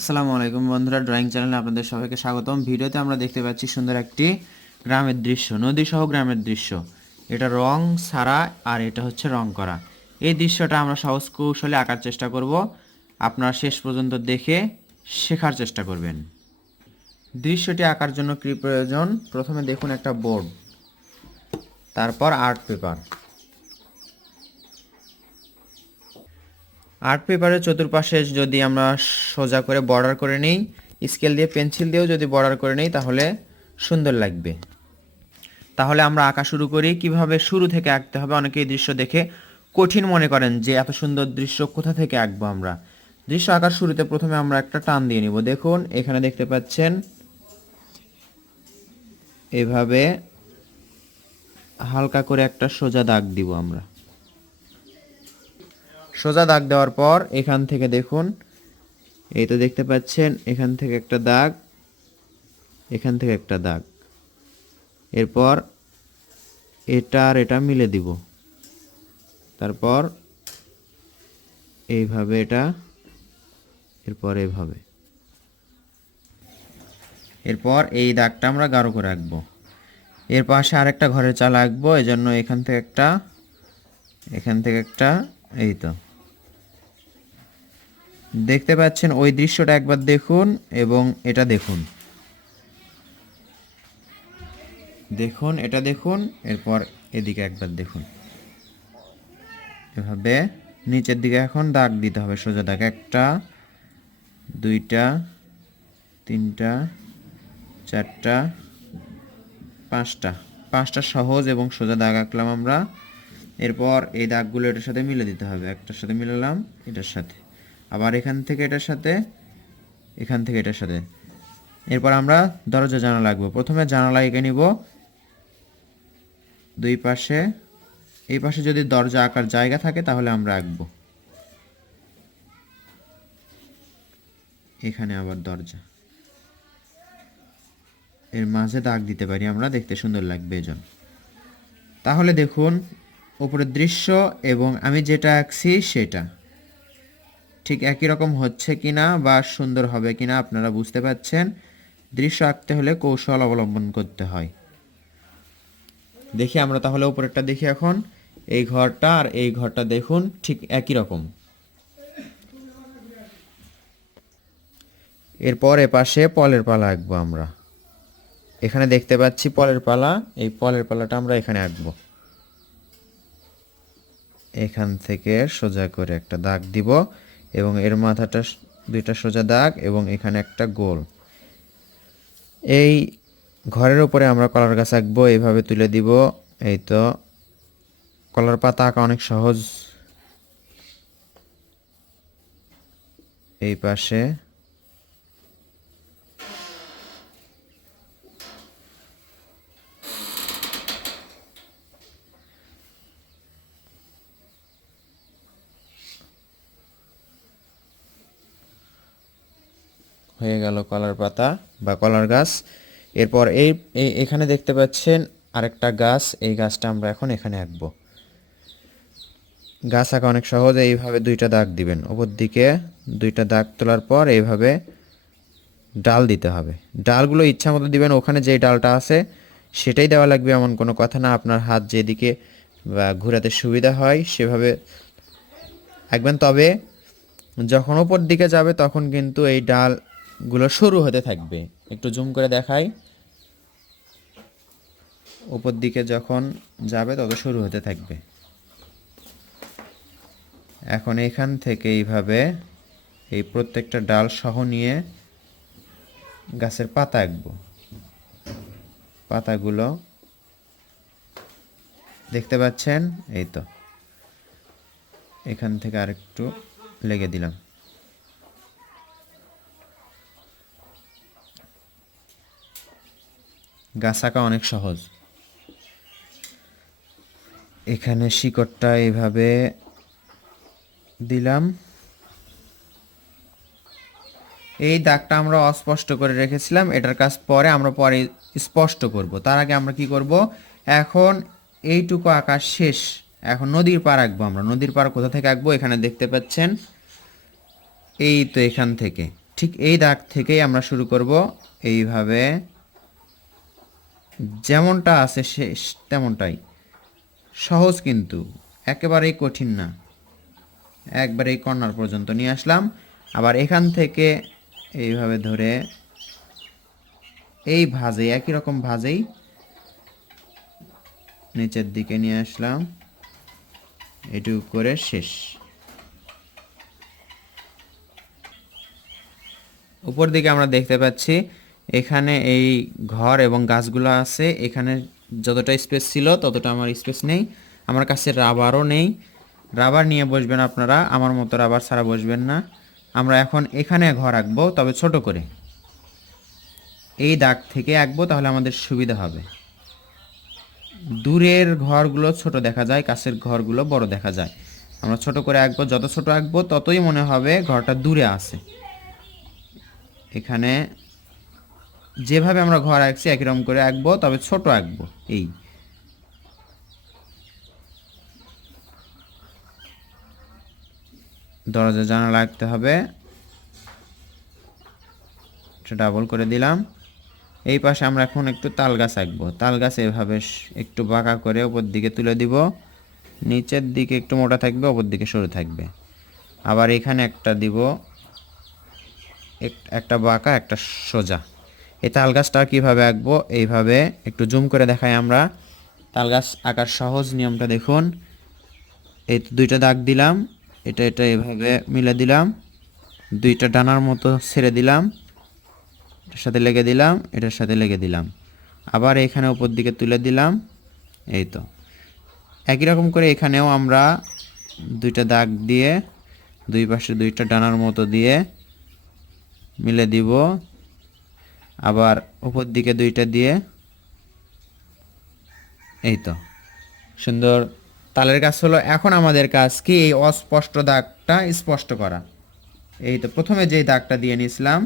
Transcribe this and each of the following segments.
আসসালামু আলাইকুম বন্ধুরা, ড্রয়িং চ্যানেলে আপনাদের সবাইকে স্বাগতম। ভিডিওতে আমরা দেখতে পাচ্ছি সুন্দর একটি গ্রামের দৃশ্য, নদী সহ গ্রামের দৃশ্য। এটা রং ছাড়া আর এটা হচ্ছে রং করা। এই দৃশ্যটা আমরা সহজ কৌশলে আঁকার চেষ্টা করব। আপনারা শেষ পর্যন্ত দেখে শেখার চেষ্টা করবেন। দৃশ্যটি আঁকার জন্য কী প্রয়োজন? প্রথমে দেখুন একটা বোর্ড, তারপর আর্ট পেপার। আর্ট পেপারের চতুর্পাশে যদি আমরা সোজা করে বর্ডার করে নিই, স্কেল দিয়ে পেন্সিল দিয়েও যদি বর্ডার করে নিই তাহলে সুন্দর লাগবে। তাহলে আমরা আঁকা শুরু করি। কিভাবে শুরু থেকে আঁকতে হবে? অনেকে এই দৃশ্য দেখে কঠিন মনে করেন যে এত সুন্দর দৃশ্য কোথা থেকে আঁকবো আমরা। দৃশ্য আঁকার শুরুতে প্রথমে আমরা একটা টান দিয়ে নিব। দেখুন এখানে দেখতে পাচ্ছেন, এভাবে হালকা করে একটা সোজা দাগ দিব আমরা। সোজা দাগ দেওয়ার পর এখান থেকে দেখুন, এই তো দেখতে পাচ্ছেন, এখান থেকে একটা দাগ, এখান থেকে একটা দাগ। এরপর এটা আর এটা মিলে দিব। তারপর এইভাবে এটা, এরপর এইভাবে। এরপর এই দাগটা আমরা গাঢ় করে রাখবো। এর পাশে আরেকটা ঘরের চাল আঁকবো, এজন্য এখান থেকে একটা, এখান থেকে একটা, এই তো দেখতে পাচ্ছেন। ওই দৃশ্যটা একবার দেখুন এবং এটা দেখুন, দেখুন এটা দেখুন। এরপর এদিকে একবার দেখুন। এভাবে নিচের দিকে এখন দাগ দিতে হবে, সোজা দাগ। একটা, দুইটা, তিনটা, চারটা, পাঁচটা। পাঁচটা সহজ এবং সোজা দাগ আঁকলাম আমরা। এরপর এই দাগগুলো এটার সাথে মিলে দিতে হবে। একটার সাথে মিলালাম, এটার সাথে, আবার এখান থেকে এটার সাথে, এখান থেকে এটার সাথে। এরপর আমরা দরজা জানালা আঁকবো। প্রথমে জানালা এঁকে নিব দুই পাশে। এই পাশে যদি দরজা আঁকার জায়গা থাকে তাহলে আমরা আঁকবো। এখানে আবার দরজা, এর মাঝে দাগ দিতে পারি আমরা, দেখতে সুন্দর লাগবে এজন্য। তাহলে দেখুন উপরের দৃশ্য এবং আমি যেটা আঁকছি সেটা ঠিক একই রকম হচ্ছে কিনা বা সুন্দর হবে কিনা আপনারা বুঝতে পাচ্ছেন। দৃশ্য আঁকতে হলে কৌশল অবলম্বন করতে হয়। দেখি আমরা তাহলে উপরেরটা দেখি এখন। এই ঘরটা আর এই ঘরটা দেখুন ঠিক একই রকম। এরপর এপাশে পলের পালা আঁকবো আমরা। এখানে দেখতে পাচ্ছি পলের পালা, এই পলের পালাটা আমরা এখানে আঁকবো। এখান থেকে সোজা করে একটা দাগ দিব এবং এর মাথাটা দুইটা সোজা দাগ এবং এখানে একটা গোল। এই ঘরের উপরে আমরা কলার গাছ আঁকবো, এইভাবে তুলে দিব। এই তো কলার পাতা আঁকা অনেক সহজ। এই পাশে হয়ে গেল কলার পাতা বা কলার গাছ। এরপর এখানে দেখতে পাচ্ছেন আরেকটা গাছ, এই গাছটা আমরা এখন এখানে আঁকবো। গাছ আঁকা অনেক সহজ। এইভাবে দুইটা দাগ দিবেন, ওপর দিকে দুইটা দাগ তোলার পর এইভাবে ডাল দিতে হবে। ডালগুলো ইচ্ছা মতো দিবেন, ওখানে যেই ডালটা আছে সেটাই দেওয়া লাগবে এমন কোনো কথা না। আপনার হাত যেদিকে বা ঘোরাতে সুবিধা হয় সেভাবে আঁকবেন। তবে যখন ওপর দিকে যাবে তখন কিন্তু এই ডালগুলো সরু হতে থাকবে। একটু জুম করে দেখাই, উপর দিকে যখন যাবে তত সরু হতে থাকবে। এখন এখান থেকে এইভাবে এই প্রত্যেকটা ডাল সহ নিয়ে গাছের পাতা আঁকবো। পাতাগুলো দেখতে পাচ্ছেন, এই তো এখান থেকে আরেকটু লেগে দিলাম। গাছ আঁকা অনেক সহজ। এখানে শিকড়টা এইভাবে দিলাম। এই দাগটা আমরা অস্পষ্ট করে রেখেছিলাম, এটার কাজ পরে আমরা পরে স্পষ্ট করব। তার আগে আমরা কি করব, এখন এইটুকু আঁকা শেষ। এখন নদীর পাড় আঁকবো আমরা। নদীর পাড় কোথা থেকে আঁকবো? এখানে দেখতে পাচ্ছেন, এই তো এখান থেকে ঠিক এই দাগ থেকেই আমরা শুরু করব। এইভাবে যেমনটা আছে শেষ তেমনটাই, সহজ কিন্তু একেবারেই কঠিন না। একবার এই কর্নার পর্যন্ত নিয়ে আসলাম, আবার এখান থেকে এইভাবে ধরে এই ভাঁজে একই রকম ভাঁজেই নিচের দিকে নিয়ে আসলাম, এটুকু করে শেষ। উপর দিকে আমরা দেখতে পাচ্ছি এখানে এই ঘর এবং গাছগুলো আছে, এখানে যতটা স্পেস ছিল ততটা আমার স্পেস নেই, আমার কাছে রাবারও নেই। রাবার নিয়ে বসবেন আপনারা, আমার মতো রাবার ছাড়া বসবেন না। আমরা এখন এখানে ঘর আঁকবো, তবে ছোট করে এই দাগ থেকে আঁকবো, তাহলে আমাদের সুবিধা হবে। দূরের ঘরগুলো ছোট দেখা যায়, কাছের ঘরগুলো বড় দেখা যায়। আমরা ছোট করে আঁকবো, যত ছোট আঁকবো ততই মনে হবে ঘরটা দূরে আছে। এখানে যেভাবে আমরা ঘর আঁকছি একই রকম করে আঁকবো, তবে ছোট আঁকবো। এই দরজা জানালা আঁকতে হবে, ডাবল করে দিলাম। এই পাশে আমরা এখন একটু তাল গাছ আঁকবো। তাল গাছ এভাবে একটু বাঁকা করে উপর দিকে তুলে দিব, নিচের দিকে একটু মোটা থাকবে, উপর দিকে সরু থাকবে। আবার এখানে একটা দিব, একটা বাঁকা একটা সোজা। এই তাল গাছটা কীভাবে আঁকবো এইভাবে একটু জুম করে দেখাই আমরা। তাল গাছ আঁকার সহজ নিয়মটা দেখুন। এই দুইটা দাগ দিলাম, এটা এটা এভাবে মিলে দিলাম, দুইটা ডানার মতো ছেড়ে দিলাম, এটার সাথে লেগে দিলাম, এটার সাথে লেগে দিলাম, আবার এখানে উপর দিকে তুলে দিলাম। এই তো একই রকম করে এখানেও আমরা দুইটা দাগ দিয়ে দুই পাশে দুইটা ডানার মতো দিয়ে মিলে দিব, আবার উপর দিকে দুইটা দিয়ে। এই তো সুন্দর তালের গাছ হলো। এখন আমাদের কাজ কি এই অস্পষ্ট দাগটা স্পষ্ট করা। এই তো প্রথমে যেই দাগটা দিয়ে নিয়েছিলাম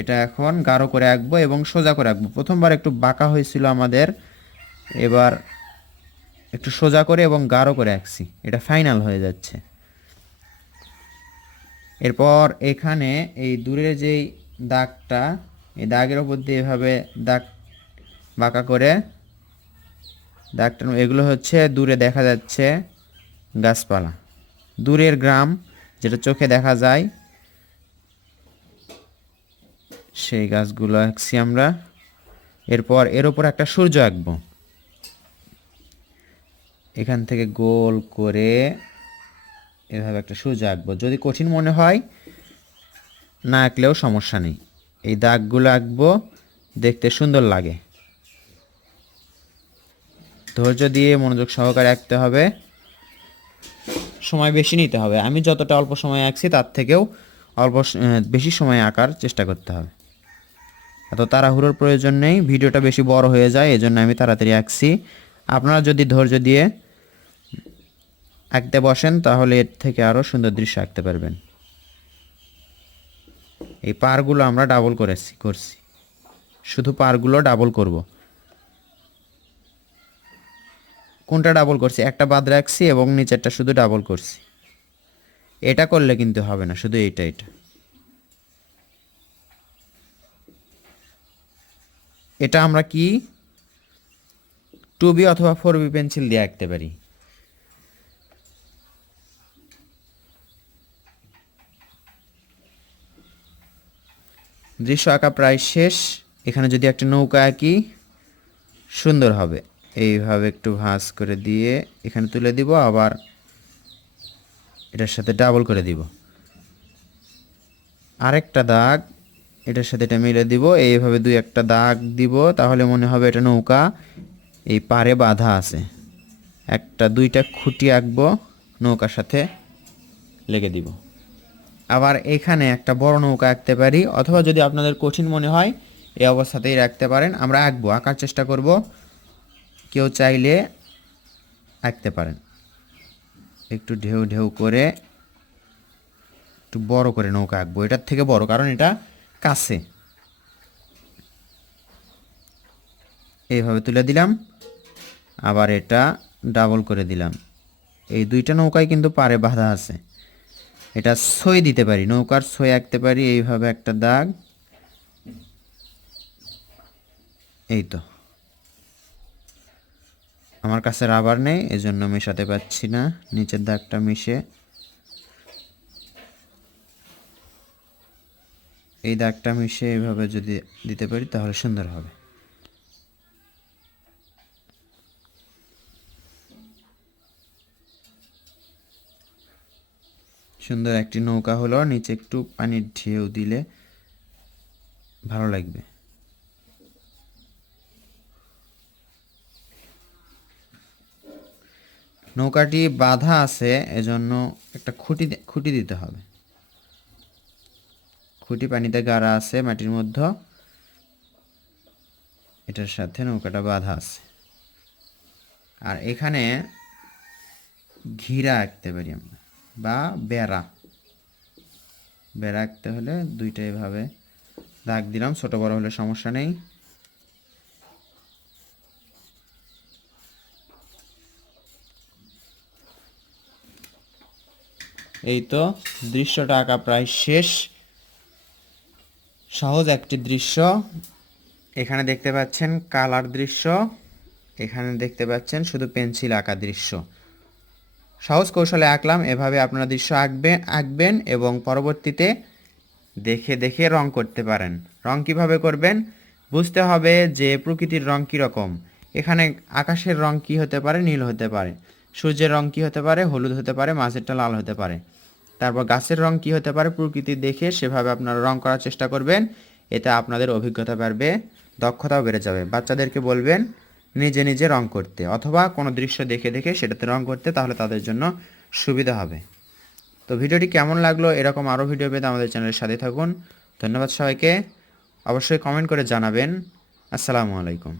এটা এখন গাঢ় করে আঁকবো এবং সোজা করে আঁকবো। প্রথমবার একটু বাঁকা হয়েছিল আমাদের, এবার একটু সোজা করে এবং গাঢ় করে আঁকছি, এটা ফাইনাল হয়ে যাচ্ছে। এরপর এখানে এই দূরে যেই দাগটা, এই দাগের ওপর দিয়ে এভাবে দাগ বাঁকা করে দাগটা, এগুলো হচ্ছে দূরে দেখা যাচ্ছে গাছপালা, দূরের গ্রাম যেটা চোখে দেখা যায়, সেই গাছগুলো আঁকছি আমরা। এরপর এর ওপর একটা সূর্য আঁকবো, এখান থেকে গোল করে এভাবে একটা সূর্য আঁকবো। যদি কঠিন মনে হয় না আঁকলেও সমস্যা নেই, এই দাগগুলো আঁকবো, দেখতে সুন্দর লাগে। ধৈর্য দিয়ে মনোযোগ সহকারে আঁকতে হবে, সময় বেশি নিতে হবে। আমি যতটা অল্প সময় আঁকছি তার থেকেও বেশি সময় আঁকার চেষ্টা করতে হবে। এত তাড়াহুড়োর প্রয়োজন নেই, ভিডিওটা বেশি বড় হয়ে যায়, এজন্য আমি তাড়াতাড়ি আঁকছি। আপনারা যদি ধৈর্য দিয়ে আঁকতে বসেন তাহলে এর থেকে আরও সুন্দর দৃশ্য আঁকতে পারবেন। এই পারগুলো আমরা ডাবল করছি, শুধু পারগুলো ডাবল করব। কোনটা ডাবল করছি, একটা বাদ রাখছি এবং নিচেরটা শুধু ডাবল করছি। এটা করলে কিন্তু হবে না, শুধু এটা এটা আমরা কি 2B অথবা 4B পেন্সিল দিয়ে আঁকতে পারি। দৃশ্য আঁকা প্রায় শেষ। এখানে যদি একটা নৌকা আঁকি সুন্দর হবে। এইভাবে একটু ভাঁজ করে দিয়ে এখানে তুলে দিব, আবার এটার সাথে ডাবল করে দিব, আরেকটা দাগ এটার সাথে এটা মিলে দিব, এইভাবে দুই একটা দাগ দিব, তাহলে মনে হবে এটা নৌকা। এই পারে বাঁধা আছে, একটা দুইটা খুঁটি আঁকবো, নৌকার সাথে লেগে দিব। আবার এখানে একটা বড় নৌকা আঁকতে পারি, অথবা যদি আপনাদের কঠিন মনে হয় এই অবস্থাতেই রাখতে পারেন। আমরা আঁকবো, আঁকার চেষ্টা করব, কেউ চাইলে আঁকতে পারেন। একটু ঢেউ ঢেউ করে একটু বড় করে নৌকা আঁকবো, এটার থেকে বড়, কারণ এটা কাছে। এইভাবে তুলে দিলাম, আবার এটা ডাবল করে দিলাম। এই দুইটা নৌকায় কিন্তু পারে বাঁধা আছে, এটা ছই দিতে পারি, নৌকার ছই আঁকতে পারি। এইভাবে একটা দাগ, এই তো। আমার কাছে রাবার নেই, এজন্য মেশাতে পারছি না। নিচের দাগটা মিশে এই দাগটা মিশে এইভাবে যদি দিতে পারি তাহলে সুন্দর হবে। সুন্দর একটি নৌকা হলো। নিচে একটু পানির ঢেউ দিলে ভালো লাগবে। নৌকাটি বাঁধা আছে, এজন্য একটা খুঁটি দিতে হবে। খুঁটি পানিতে গাড়া আছে মাটির মধ্যে, এটার সাথে নৌকাটা বাঁধা আছে। আর এখানে ঘিরা আঁকতে পারি আমরা, বা বেড়া। বেড়া আঁকতে হলে দুইটা এভাবে দাগ দিলাম, ছোট বড় হলে সমস্যা নেই। এই তো, দৃশ্যটা আঁকা প্রায় শেষ। সহজ একটি দৃশ্য। এখানে দেখতে পাচ্ছেন কালার দৃশ্য, এখানে দেখতে পাচ্ছেন শুধু পেন্সিল আঁকা দৃশ্য। সহজ কৌশলে আঁকলাম। এভাবে আপনারা দৃশ্য আঁকবেন এবং পরবর্তীতে দেখে দেখে রং করতে পারেন। রং কিভাবে করবেন বুঝতে হবে যে প্রকৃতির রং কীরকম। এখানে আকাশের রং কি হতে পারে, নীল হতে পারে। সূর্যের রং কি হতে পারে, হলুদ হতে পারে, মাঝেরটা লাল হতে পারে। তারপর গাছের রং কি হতে পারে, প্রকৃতি দেখে সেভাবে আপনারা রং করার চেষ্টা করবেন। এতে আপনাদের অভিজ্ঞতা বাড়বে, দক্ষতাও বেড়ে যাবে। বাচ্চাদেরকে বলবেন নিজে নিজে রং করতে, অথবা কোনো দৃশ্য দেখে দেখে সেটাতে রং করতে, তাহলে তাদের জন্য সুবিধা হবে। তো ভিডিওটি কেমন লাগলো, এরকম আরও ভিডিও পেতে আমাদের চ্যানেলের সাথে থাকুন। ধন্যবাদ সবাইকে। অবশ্যই কমেন্ট করে জানাবেন। আসসালামু আলাইকুম।